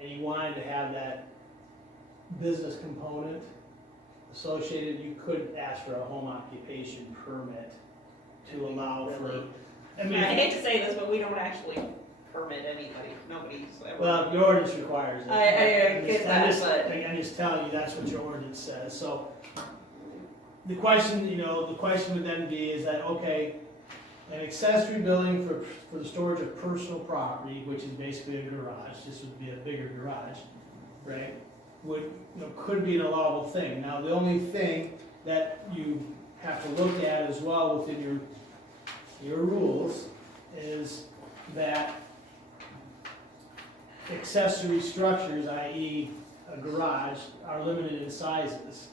and you wanted to have that business component associated, you could ask for a home occupation permit to allow for, I I mean, hate to say this, but we don't actually permit anybody, nobody's ever. well, your ordinance requires it. I get that, but- I'm just telling you, that's what your ordinance says, so. The question, the question would then be, is that, okay, an accessory building for the storage of personal property, which is basically a garage, this would be a bigger garage, right? Could be an allowable thing. Now, the only thing that you have to look at as well within your rules is that accessory structures, i.e. a garage, are limited in sizes.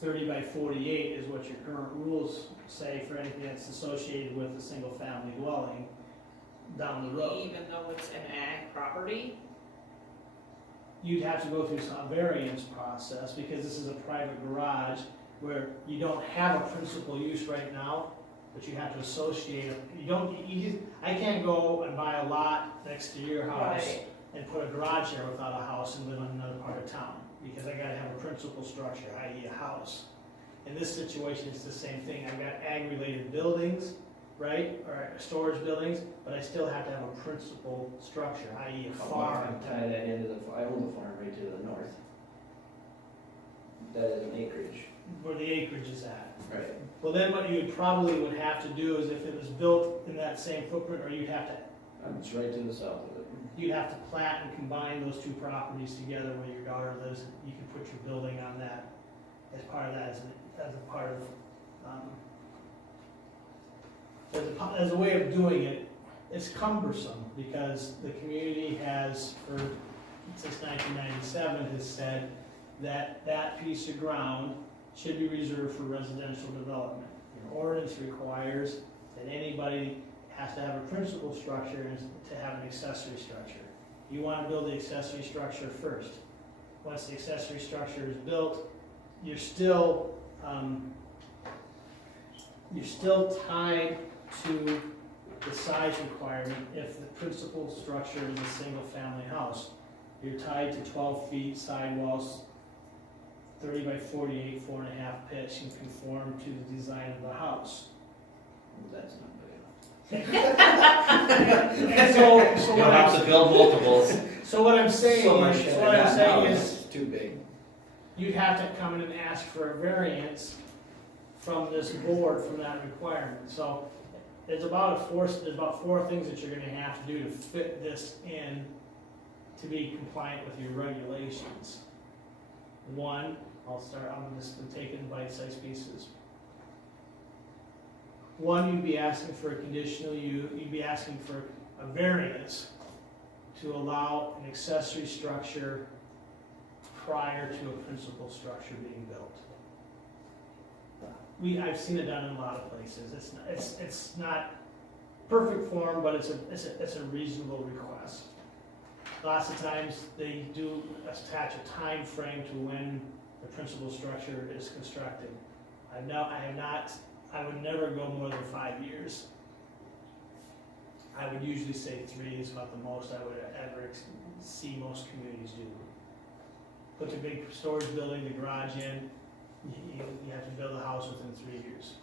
30 by 48 is what your current rules say for anything that's associated with a single family dwelling down the road. Even though it's an ag property, You'd have to go through some variance process because this is a private garage where you don't have a principal use right now, but you have to associate it. I can't go and buy a lot next to your house right, and put a garage there without a house and live in another part of town, because I gotta have a principal structure, i.e. a house. In this situation, it's the same thing. I've got ag-related buildings, right, or storage buildings, but I still have to have a principal structure, i.e. a farm. Tie that into I own the farm right to the north. That is an acreage. Where the acreage is at. Right. Well, then what you probably would have to do is if it was built in that same footprint, or you'd have to It's right to the south of it. plat and combine those two properties together where your daughter lives, and you can put your building on that as part of that, as a part of, as a way of doing it. It's cumbersome because the community has, since 1997, has said that that piece of ground should be reserved for residential development. Your ordinance requires that anybody has to have a principal structure and to have an accessory structure. You want to build the accessory structure first. Once the accessory structure is built, you're still tied to the size requirement if the principal structure is a single family house. You're tied to 12 feet sidewalls, 30 by 48, 4.5 pitch, and conform to the design of the house. That's not big And so You'll have to build multiples. So what I'm saying So much is, shit I got now is, is too big. you'd have to come in and ask for a variance from this board from that requirement. So there's about four things that you're gonna have to do to fit this in to be compliant with your regulations. One, I'm just gonna take it in bite-sized pieces. One, you'd be asking for a conditional use, you'd be asking for a variance to allow an accessory structure prior to a principal structure being built. I've seen it done in a lot of places. It's not perfect form, but it's a reasonable request. Lots of times they do attach a time frame to when the principal structure is constructed. I would never go more than 5 years. I would usually say 3 is about the most I would ever see most communities do. Put the big storage building, the garage in, you have to build a house within 3 years.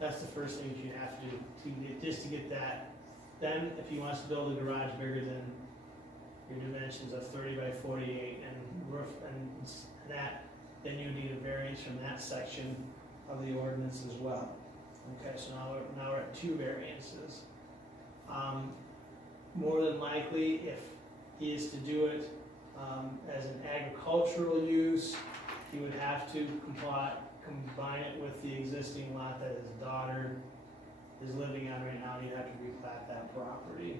That's the first thing you have to do, just to get that. Then, if he wants to build a garage bigger than your dimensions of 30 by 48 and roof and that, then you need a variance from that section of the ordinance as well. Okay, so now we're at 2 variances. More than likely, if he is to do it as an agricultural use, he would have to combine it with the existing lot that his daughter is living on right now, and you'd have to replat that property.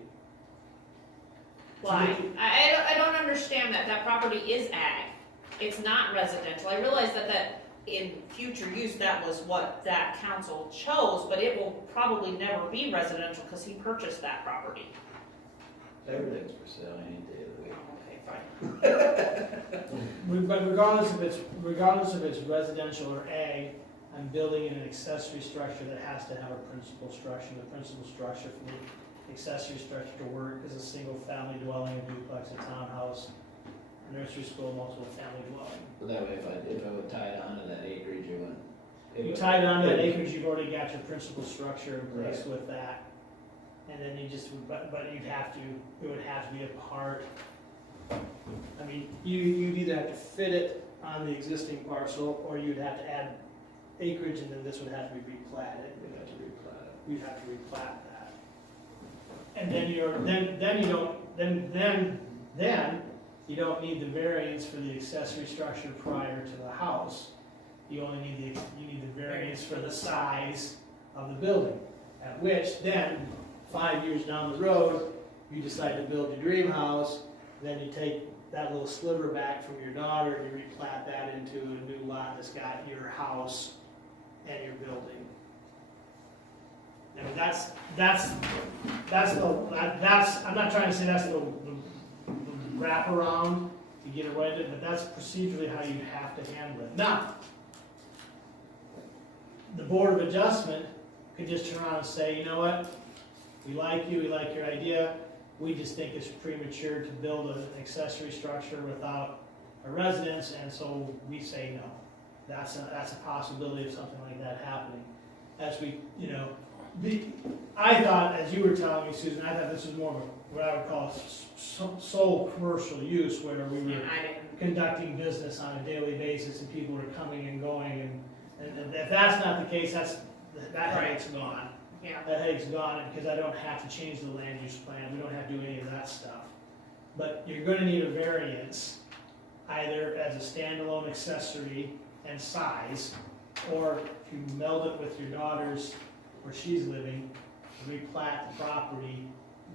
why? I don't understand that, that property is ag, it's not residential. I realize that in future use, that was what that council chose, but it will probably never be residential because he purchased that property. Everything's for sale any day of the week. Okay, fine. But regardless if it's residential or ag, I'm building in an accessory structure that has to have a principal structure. The principal structure accessory structure to work as a single-family dwelling, duplex, a townhouse, nursery school, multiple family dwelling. So that way, if I would tie it onto that acreage, it wouldn't. You tie it onto that acreage, you've already got your principal structure in place with that. And then you just, but you'd have to, it would have to be a part. I mean, you'd either have to fit it on the existing parcel, or you'd have to add acreage, and then this would have to be replatted. We'd have to replat it. You'd have to replat that. And then then you don't, then you don't need the variance for the accessory structure prior to the house. You only need you need the variance for the size of the building. At which then, 5 years down the road, you decide to build your dream house, then you take that little sliver back from your daughter and you replat that into a new lot that's got your house and your building. And I'm not trying to say that's the wraparound to get it right, but that's procedurally how you have to handle it. Now, the Board of Adjustment could just turn around and say, you know what, we like you, we like your idea, we just think it's premature to build an accessory structure without a residence, and so we say no. That's a possibility of something like that happening. As we, I thought, as you were telling me, Susan, I thought this was more of what I would call sole commercial use, where we were And I didn't, conducting business on a daily basis and people were coming and going, and if that's not the case, that headache's gone. yeah, That headache's gone, because I don't have to change the land use plan, we don't have to do any of that stuff. But you're gonna need a variance, either as a standalone accessory and size, or if you meld it with your daughter's, where she's living, replat the property,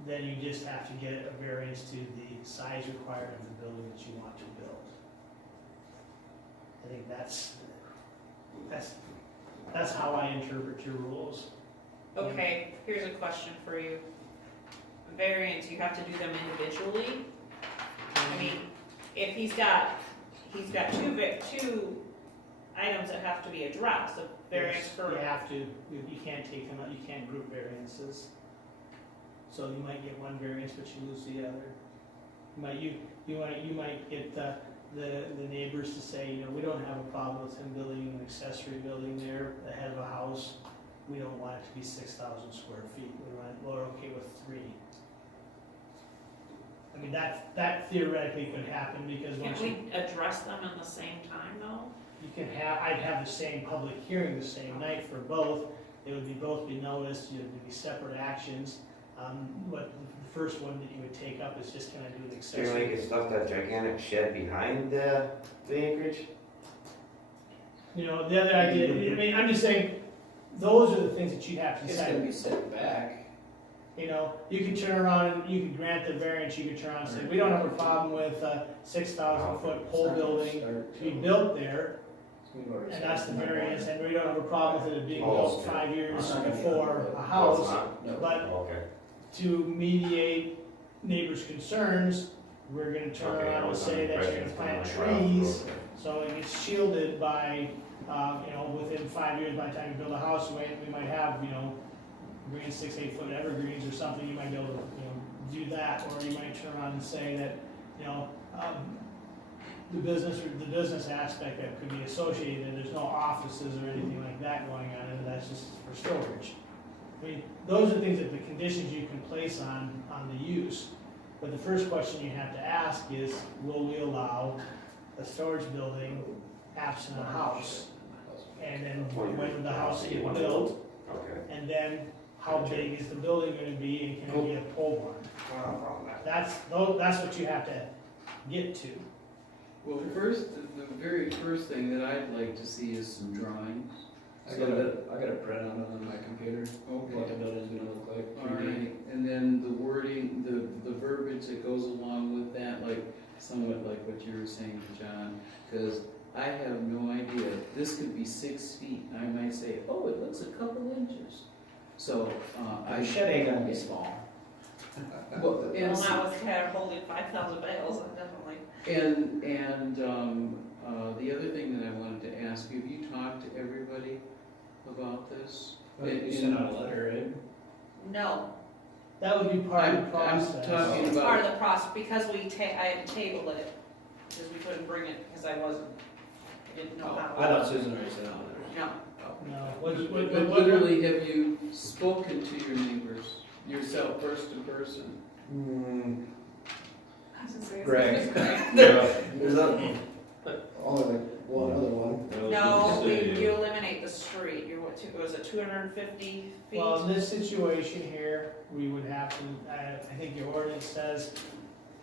then you just have to get a variance to the size required of the building that you want to build. I think that's how I interpret your rules. okay, here's a question for you. Variance, you have to do them individually? I mean, if he's got two items that have to be addressed, a variance for. You have to, you can't take them out, you can't group variances. So you might get one variance, but you lose the other. You might get the neighbors to say, we don't have a problem with him building an accessory building there ahead of a house. We don't want it to be 6,000 square feet, we're okay with 3. I mean, that theoretically could happen, because Can once we address them in the same time though? I'd have the same public hearing the same night for both. They would both be noticed, there'd be separate actions. But the first one that you would take up is just, can I do an So you're accessory? making stuff that gigantic shed behind the acreage? The other idea, I mean, I'm just saying, those are the things that you'd have to It's gonna decide. be set back. You could turn around and you could grant the variance, you could turn around and say, we don't have a problem with a 6,000-foot pole building to be built there, and that's the variance, and we don't have a problem with it being built 5 years before a house. But Okay. to mediate neighbors' concerns, we're gonna turn Okay, around I and was say under that the you're gonna impression it's plant coming trees, around. so it gets shielded by, within 5 years, by the time you build a house, we might have, green 6-8 foot evergreens or something, you might be able to, do that, or you might turn around and say that, the business aspect that could be associated, and there's no offices or anything like that going on, and that's just for storage. I mean, those are things that the conditions you can place on the use. But the first question you have to ask is, will we allow a storage building absent a house? And then when would the house get built? Okay. And then how big is the building gonna be, and can it be a pole barn? That's what you have to get to. Well, first, the very first thing that I'd like to see is some drawings. I got a printout on my computer, what the Okay. building's gonna look like. All right, and then the wording, the verbiage that goes along with that, like somewhat like what you were saying, John, because I have no idea. This could be 6 feet, and I might say, oh, it looks a couple inches. So, The shed ain't gonna be small. well, Well, and, that was kind of holding 5,000 bales, definitely. and the other thing that I wanted to ask you, have you talked to everybody about this? You sent out a letter, right? No, That would be part of the I'm process. talking It's part about, of the process, because I tabled it, because we couldn't bring it, because I didn't know how. I thought Susan already said on there. No, No, what, but literally, have you spoken to your neighbors, yourself, person to person? Greg. There's a, Only like one other one. no, you eliminate the street, was it 250 feet? Well, in this situation here, we would have to, I think your ordinance says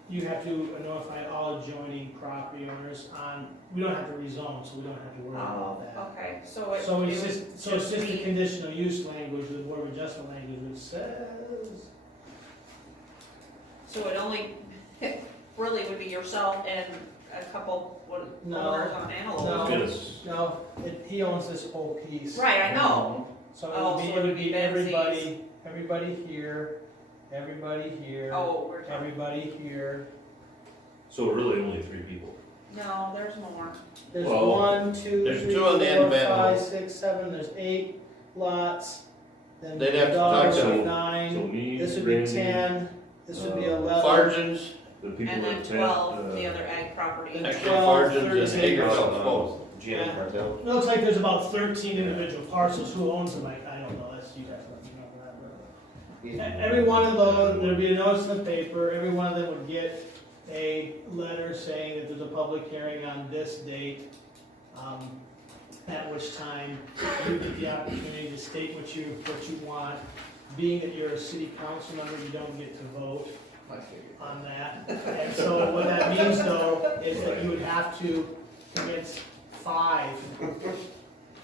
you have to notify all adjoining property owners on, we don't have to rezone, so we don't have to worry about that. Okay, so it. So it it's would just, the be- conditional use language, the board of adjustment language, which says, So it only, really would be yourself and a couple, No. owners on Antelope. No. Yes. no, he owns this whole piece. Right, I know, So Oh, it so would be Benzie's. everybody here, everybody here, oh, we're talking, everybody here. So really only 3 people. no, there's more. There's Well, 1, 2, there's 3, 2 on the end 4, of Antelope. 5, 6, 7, there's 8 lots. Then They'd have to dogs talk to- are So 9, me, this would be Randy, 10, this would be 11. Fargens, the people And then that 12, the other ag property. And actually 12, Fargens and 13. Hager's on both. Jim Cartel. It looks like there's about 13 individual parcels. Who owns them? I don't know, that's you guys let me know that. Every one of those, there'd be a notice in the paper, every one of them would get a letter saying that there's a public hearing on this date, at which time you get the opportunity to state what you want. Being that you're a city council member, you don't get to vote on that. And so what that means though, is that you would have to convince 5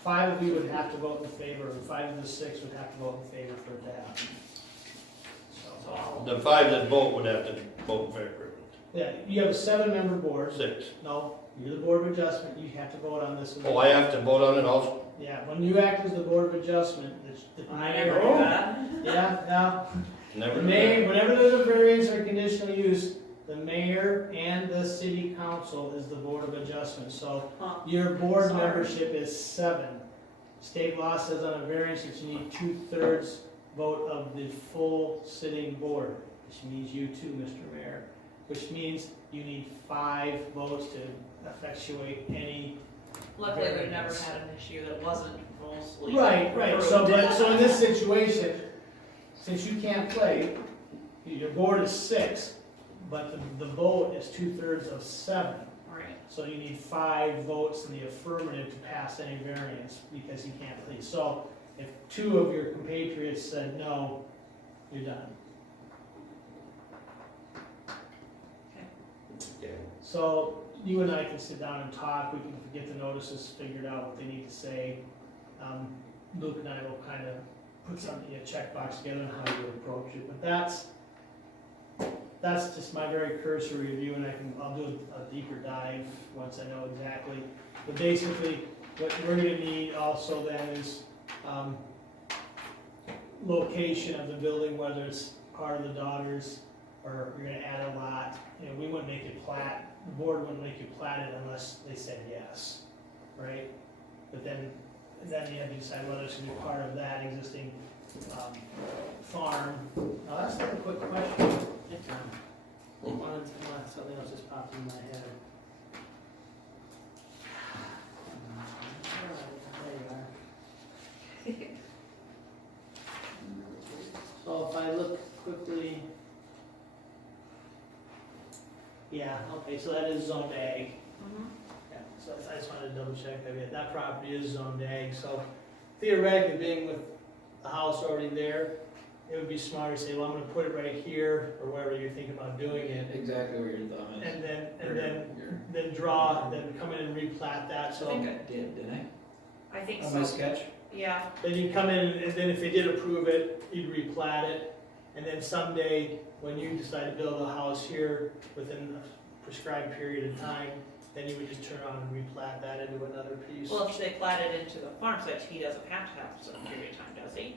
of you would have to vote in favor, and 5 of the 6 would have to vote in favor for that. So, The 5 that vote would have to vote in favor. yeah, you have a 7-member board. 6. No, you're the board of adjustment, you have to vote on this. Oh, I have to vote on it also? Yeah, when you act as the board of adjustment, the I mayor. never knew that. Yeah, Never the knew mayor, that. whenever there's a variance or conditional use, the mayor and the city council is the board of adjustment, so Huh. your board Sorry. membership is 7. State law says on a variance that you need 2/3 vote of the full sitting board, which means you too, Mr. Mayor, which means you need 5 votes to effectuate any. Luckily, we've never had an issue that wasn't mostly. Right, so, approved. so in this situation, since you can't play, your board is 6, but the vote is 2/3 of 7. Right, So you need 5 votes in the affirmative to pass any variance, because you can't please. So if 2 of your compatriots said no, you're done. Okay. So you and I can sit down and talk, we can get the notices figured out, what they need to say. Luke and I will kind of put something, a checkbox together on how you would approach it, but that's just my very cursory review, and I'll do a deeper dive once I know exactly. But basically, what we're gonna need also then is, location of the building, whether it's part of the daughters, or you're gonna add a lot. You know, we wouldn't make it plat, the board wouldn't make you plat it unless they said yes, right? But then you have to decide whether it's gonna be part of that existing, farm. Now, that's not a quick question. Something else just popped in my head. There you are. So if I look quickly. Yeah, okay, so that is zoned ag. Mhm. Yeah, so I just wanted to double check that, that property is zoned ag, so theoretically, being with the house already there, it would be smarter to say, well, I'm gonna put it right here, or wherever you're thinking about doing it, Exactly where your thumb is. and then Or then come in and replat that, I so. think I did, didn't I think I? On my so, sketch? yeah, Then you come in, and then if they did approve it, you'd replat it, and then someday, when you decide to build a house here within a prescribed period of time, then you would just turn around and replat that into another piece. well, if they platted into the farm site, he doesn't have to have a certain period of time, does he?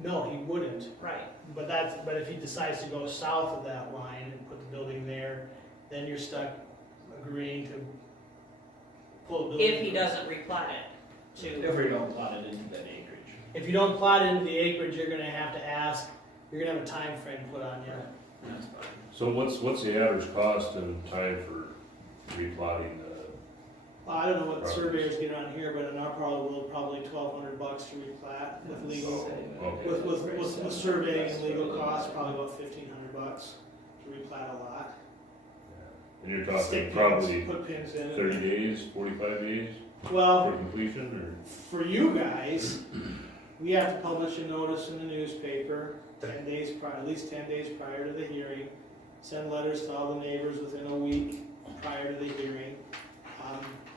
No, he wouldn't. Right, But if he decides to go south of that line and put the building there, then you're stuck agreeing to pull the building. if he doesn't replat it to, If we don't plot it into that acreage. If you don't plot it into the acreage, you're gonna have to ask you're gonna have a time frame put on you. That's fine. So what's the average cost and time for replotting the, Well, I don't know what surveyors get on here, but in our part of the world, probably $1,200 to replat with legal, okay. with surveying and legal costs, probably about $1,500 to replat a lot. and you're talking Stick pins, probably put pins in. 30 days, 45 days Well, for completion, for you guys, we have to publish a notice in the newspaper 10 days prior, at least 10 days prior to the hearing. Send letters to all the neighbors within a week prior to the hearing.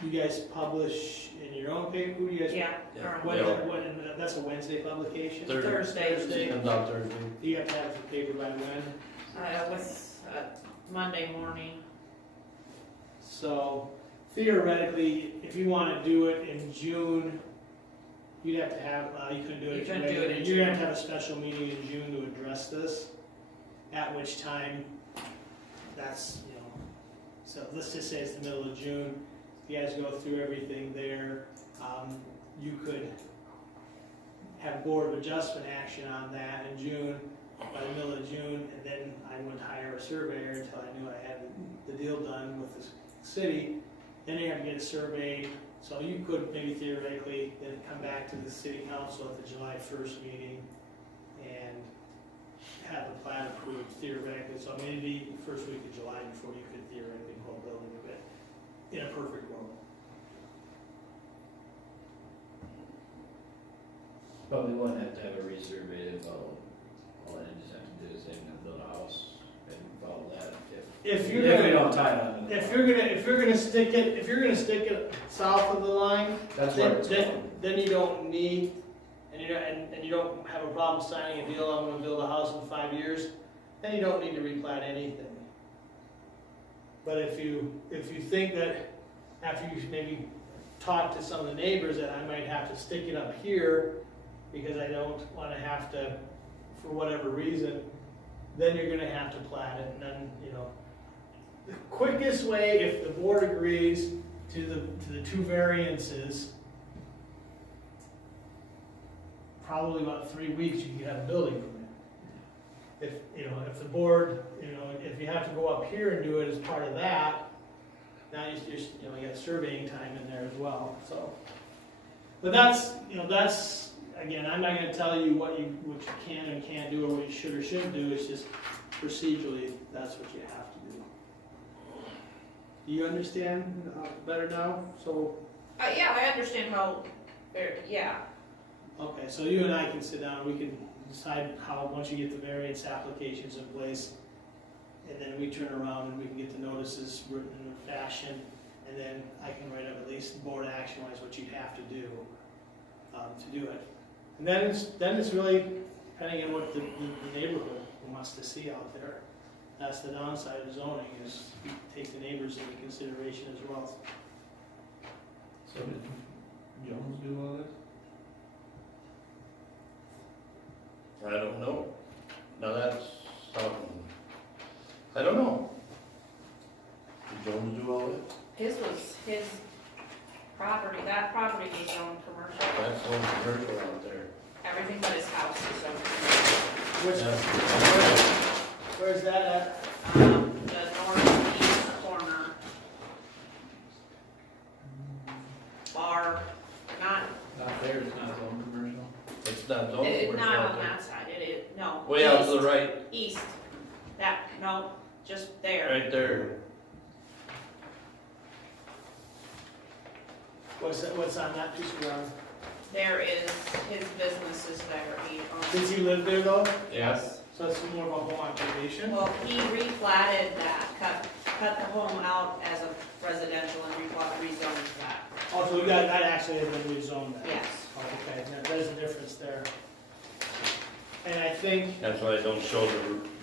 You guys publish in your own paper, who do you guys? Yeah, Yeah. or That's a Wednesday publication? Thursday, Comes out Thursday. You have to have the paper by when? with, Monday morning. So theoretically, if you wanna do it in June, you'd have to have, you couldn't do it. You if couldn't waited. do it in You're gonna June. have to have a special meeting in June to address this, at which time, that's, you know, so let's just say it's the middle of June. You guys go through everything there, you could have board of adjustment action on that in June, by the middle of June, and then I wouldn't hire a surveyor until I knew I had the deal done with the city. Then you have to get it surveyed, so you could maybe theoretically then come back to the city council at the July 1st meeting and have the plan approved theoretically, so maybe first week of July before you could theoretically pull a building of it, in a perfect world. But we wouldn't have to have a resurvey of all I just have to do is build a house and follow that If you're If we gonna, don't tie it on. if you're gonna stick it south of the line, That's where it's then, going. then you don't need, and you don't have a problem signing a deal, I'm gonna build a house in 5 years, then you don't need to replat anything. But if you think that after you maybe talk to some of the neighbors that I might have to stick it up here because I don't wanna have to, for whatever reason, then you're gonna have to plat it, and then, you know. The quickest way, if the board agrees to the two variances, probably about 3 weeks, you can have a building permit. If the board, if you have to go up here and do it as part of that, now you got surveying time in there as well, so. But that's, again, I'm not gonna tell you what you can and can't do, or what you should or shouldn't do, it's just procedurally, that's what you have to do. Do you understand better now? So, Yeah, I understand how, yeah, okay, so you and I can sit down, we can decide how, once you get the variance applications in place, and then we turn around and we can get the notices written in a fashion, and then I can write up at least board action-wise what you have to do it. And then it's really depending on what the neighborhood wants to see out there. That's the downside of zoning, is you take the neighbors into consideration as well. So did Jones do all this? I don't know. Now that's something, I don't know. Did Jones do all that? his was his property, that property was zoned commercial. That's one commercial out there. Everything but his house is zoned commercial. Which, Yeah. where's that at? The northeast corner. Bar, not, Not there, it's not zone commercial. It's not zone commercial not out on there. that side, it is, no. Way out to the east. right, East, no, just there. right there. What's on that piece of ground? There is, his business is there, he Does owns. he live there though? Yes. So it's more of a home occupation? Well, he replatted that, cut the home out as a residential and rezoned that, Oh, so that actually has been rezoned then? yes. Oh, okay, there's a difference there. And I think, That's why I don't show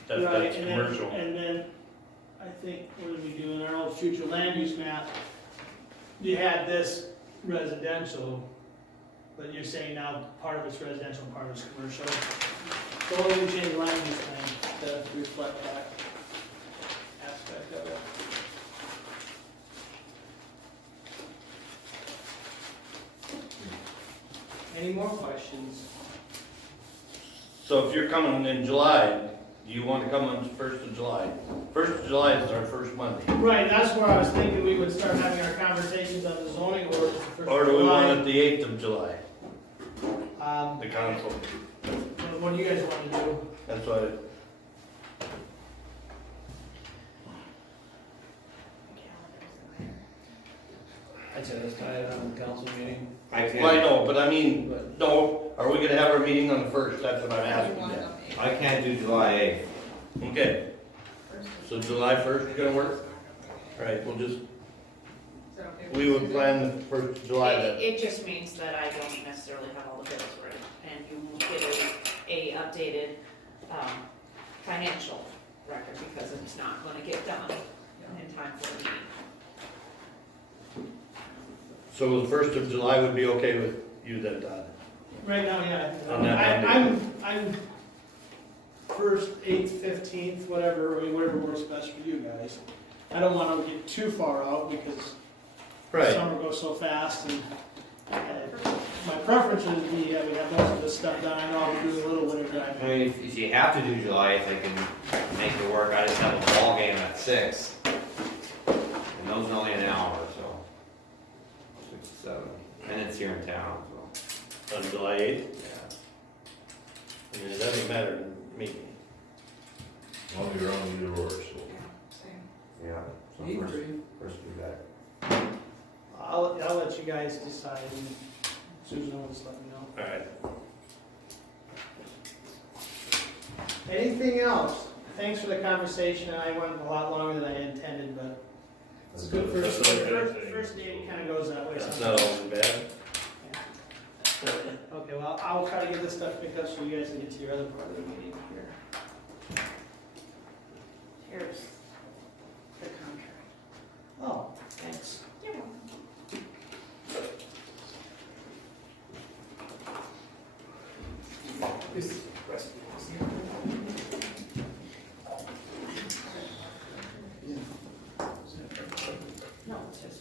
that right, that's commercial. and then, I think, what did we do in our old future land use map? You had this residential, but you're saying now part of it's residential and part of it's commercial. So what do we change the land use plan to reflect that aspect of it? Any more questions? So if you're coming in July, do you want to come on the 1st of July? 1st of July is our first Monday. Right, that's where I was thinking we would start having our conversations on the zoning ordinance the first Or of do we July. want it the 8th of July, the council? What do you guys want to do? That's why, I'd say let's tie it on the council meeting. I well, I can't, know, but I mean, no, are we gonna have our meeting on the 1st? That's what I'm asking you. I can't do July eighth. Okay, so July 1st is gonna work? All right, we'll just, we would plan the 1st of July then. It just means that I don't necessarily have all the bills ready, and you won't get a updated, financial record, because it's not gonna get done in time for the meeting. So the 1st of July would be okay with you then, Todd? Right now, yeah. On that Monday. I'm first, 8th, 15th, whatever, I mean, whatever works best for you guys. I don't want to get too far out because Right, summer goes so fast and my preference would be, we have most of this stuff done. I know I'll be doing a little winter I driving. mean, if you have to do July eighth, I can make it work. I just have a ball game at 6. And those are only an hour, so. 6 to 7. And it's here in town, so. on July 8th, Yeah. I mean, it doesn't matter to me. I'll be around either or, so. Yeah. So Me first, too. first be back. I'll let you guys decide and Susan will just let me know. All right, Anything else? Thanks for the conversation. I went a lot longer than I intended, but it's good for, That's not a bad thing. first date kind of goes that way that's sometimes. not always bad. Okay, well, I'll try to get this stuff picked up so you guys can get to your other part of the meeting here. Here's the contract. Oh, thanks. You're welcome. No, it's just.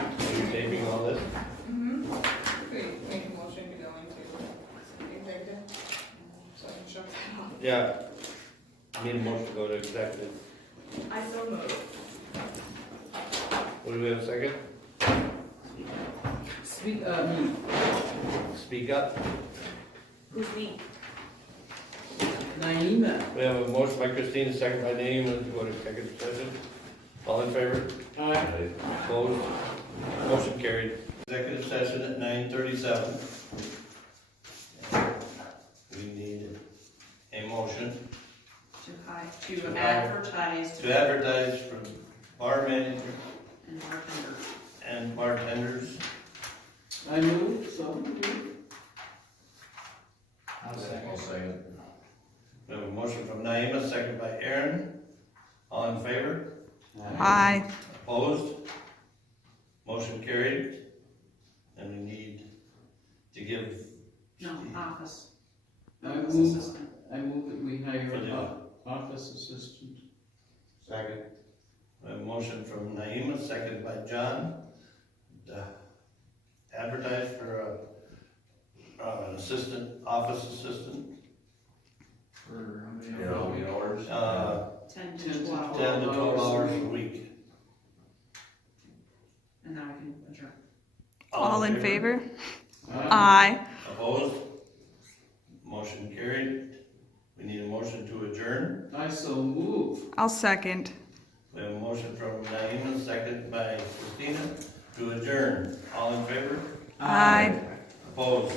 Are you taping all this? Wait, make a motion to go into executive, so I can shut that off. Yeah. Need a motion to go to executive. I so moved. What do we have a second? Speak, me, Speak up. Who's me? Naima. We have a motion by Christine, a second by Naeem, to go to executive session. All in favor? Aye. Opposed? Motion carried. Executive session at 9:37. We need a motion To advertise to advertise for bar manager and bartender. and bartenders. I move, so moved. I'll second. We have a motion from Naima, second by Aaron. All in favor? Aye. Opposed? Motion carried. And we need to give. No, office. I Office move, assistant. I move that we hire For an the- office assistant. Second. We have a motion from Naima, second by John. To advertise for an assistant, office assistant, For how many Yeah, how many hours? 10 10 to to 12, 10 to 12 hours a week. and then we can adjourn. All in favor? Aye. Aye. Opposed? Motion carried. We need a motion to adjourn. I so move. I'll second. We have a motion from Naima, second by Christina, to adjourn. All in favor? Aye. Opposed?